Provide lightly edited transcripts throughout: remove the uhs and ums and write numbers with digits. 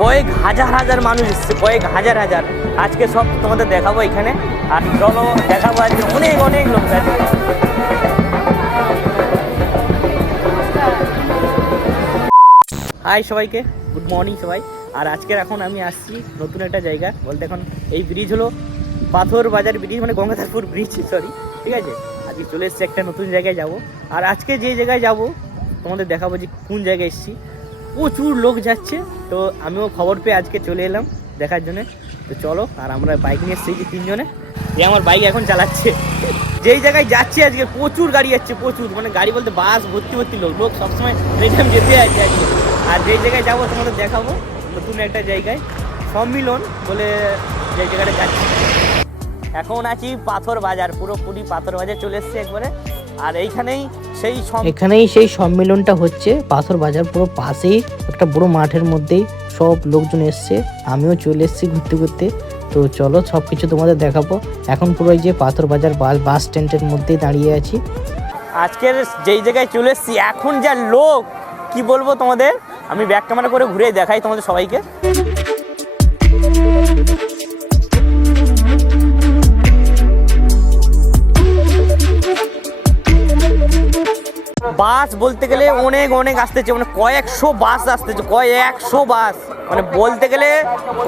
কয়েক হাজার হাজার মানুষ এসছে, কয়েক হাজার হাজার। আজকে সব তোমাদের দেখাবো এখানে। আর চলো দেখাবো আজকে অনেক অনেক লোক আছে। হাই সবাইকে, গুড মর্নিং সবাই। আর আজকের এখন আমি আসছি নতুন একটা জায়গা বলতে, এখন এই ব্রিজ হলো পাথর বাজার ব্রিজ, মানে গঙ্গাধরপুর ব্রিজ, সরি, ঠিক আছে। আজকে চলে এসছি একটা নতুন জায়গায় যাব। আর আজকে যে জায়গায় যাব তোমাদের দেখাবো যে কোন জায়গায় এসছি। প্রচুর লোক যাচ্ছে, তো আমিও খবর পেয়ে আজকে চলে এলাম দেখার জন্য। তো চলো, আর আমরা বাইক নিয়ে এসছি যে তিনজনে, যে আমার বাইক এখন চালাচ্ছে। যেই জায়গায় যাচ্ছি আজকে প্রচুর গাড়ি যাচ্ছে, প্রচুর, মানে গাড়ি বলতে বাস ভর্তি ভর্তি লোক। লোক সবসময় রেজাম যেতে আছে আজকে। আর যেই জায়গায় যাবো তোমাদের দেখাবো নতুন একটা জায়গায়, সম্মিলন বলে যে জায়গাটা যাচ্ছি। এখন আছি পাথর বাজার, পুরোপুরি পাথর বাজার চলে এসছে একবারে। আর এখানেই সেই সম্মেলনটা হচ্ছে, পাথর বাজার পুরো পাশেই একটা বড় মাঠের মধ্যেই সব লোকজন এসছে। আমিও চলে এসেছি ঘুরতে ঘুরতে। তো চলো সব কিছু তোমাদের দেখাবো। এখন পুরো এই যে পাথর বাজার বাস স্ট্যান্ডের মধ্যেই দাঁড়িয়ে আছি। আজকের যেই জায়গায় চলে এসেছি, এখন যা লোক কি বলবো তোমাদের, আমি ব্যাক ক্যামেরা করে ঘুরে দেখাই তোমাদের সবাইকে। বাস বলতে গেলে অনেক অনেক আসতেছে, মানে কয়েকশো বাস আসতেছে, কয়েকশো বাস, মানে বলতে গেলে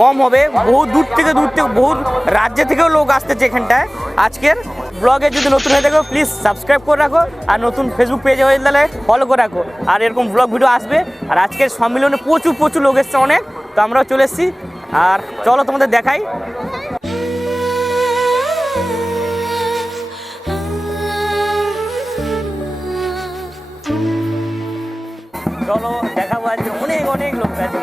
কম হবে। বহু দূর থেকে বহু রাজ্য থেকেও লোক আসতেছে এখানটায়। আজকের ব্লগে যদি নতুন হয়ে থাকো প্লিজ সাবস্ক্রাইব করে রাখো, আর নতুন ফেসবুক পেজে হয়ে তাহলে ফলো করে রাখো। আর এরকম ব্লগ ভিডিও আসবে। আর আজকের সম্মেলনে প্রচুর প্রচুর লোক এসছে অনেক, তো আমরাও চলে এসেছি। আর চলো তোমাদের দেখাই। চলো দেখাবো আজকে অনেক অনেক লোক আছে।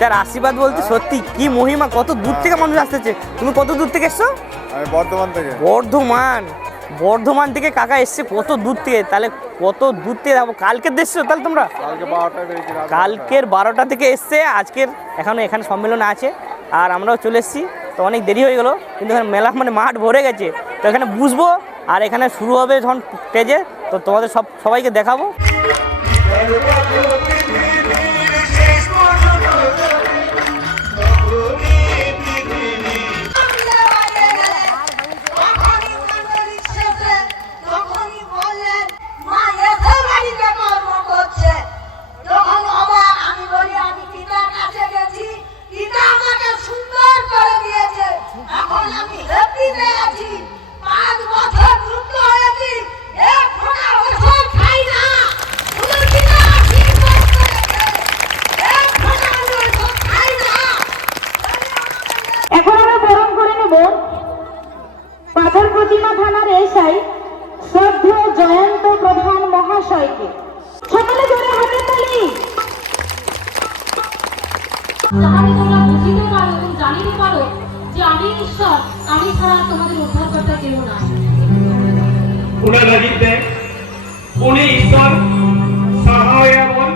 তার আশীর্বাদ বলতে সত্যি কি মহিমা, কত দূর থেকে মানুষ আসতেছে। তুমি কত দূর থেকে এসছো? আমি বর্ধমান থেকে। বর্ধমান থেকে কাকা এসছে কত দূর থেকে, তাহলে কত দূর থেকে যাবো। কালকের দেশছো তাহলে তোমরা? কালকের 12টা থেকে এসছে, আজকের এখানে সম্মেলন আছে। আর আমরাও চলে এসেছি, তো অনেক দেরি হয়ে গেলো, কিন্তু এখানে মেলা মানে মাঠ ভরে গেছে। তো এখানে বুঝবো, আর এখানে শুরু হবে যখন স্টেজে, তো তোমাদের সবাইকে দেখাবো। পাথর প্রতিমা থানার এসআই শ্রদ্ধেয় জয়ন্ত প্রধান মহাশয়কে সকলে জোরে হাতে তালি। তাহলে তোমরা বুঝিতে পারো এবং জানিতে পারো যে আমি ঈশ্বর, আমি ছাড়া তোমাদের উদ্ধারকর্তা কেউ নাই। উনি লাগিতে উনি ঈশ্বর সহায় এমন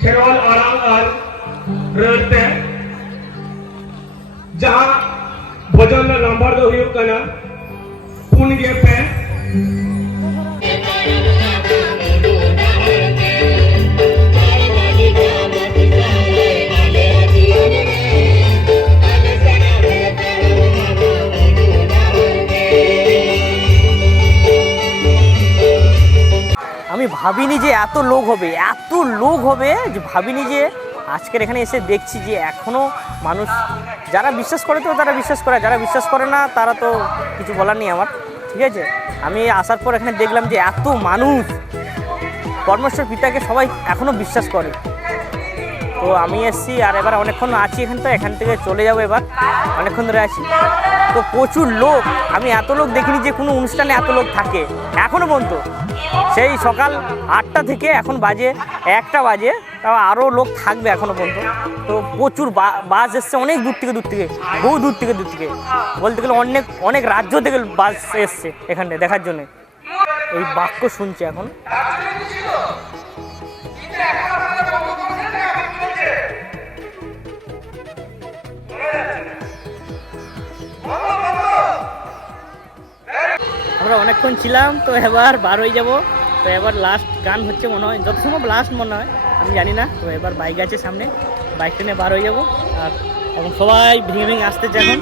খেরওয়াল আড়াল আর রতে जहां भजन नंबर दो हुई कना पुन गे पे আমি ভাবিনি যে এত লোক হবে, যে ভাবিনি যে আজকের এখানে এসে দেখছি যে এখনও মানুষ, যারা বিশ্বাস করে তো তারা বিশ্বাস করে, যারা বিশ্বাস করে না তারা তো কিছু বলার নেই আমার, ঠিক আছে। আমি আসার পর এখানে দেখলাম যে এত মানুষ পরমেশ্বর পিতাকে সবাই এখনও বিশ্বাস করে। তো আমি এসছি, আর এবার অনেকক্ষণ আছি এখান থেকে চলে যাবো, এবার অনেকক্ষণ ধরে আছি। তো প্রচুর লোক, আমি এত লোক দেখিনি যে কোনো অনুষ্ঠানে এত লোক থাকে এখনও পর্যন্ত। সেই সকাল 8টা থেকে এখন বাজে 1টা বাজে, তাও আরও লোক থাকবে এখনও পর্যন্ত। তো প্রচুর বাস এসছে অনেক দূর থেকে বহু দূর থেকে বলতে গেলে অনেক রাজ্য থেকে বাস এসছে এখানটায় দেখার জন্য। এই বাক্য শুনছে এখন। আমরা অনেকক্ষণ ছিলাম, তো এবার বার হয়ে যাব। তো এবার লাস্ট গান হচ্ছে মনে হয়, যত সময় লাস্ট মনে হয় আমি জানি না। তো এবার বাইক আছে সামনে, বাইক টেনে বার হয়ে যাবো। আর এখন সবাই ভেঙে ভেঙে আসতেছে এখন।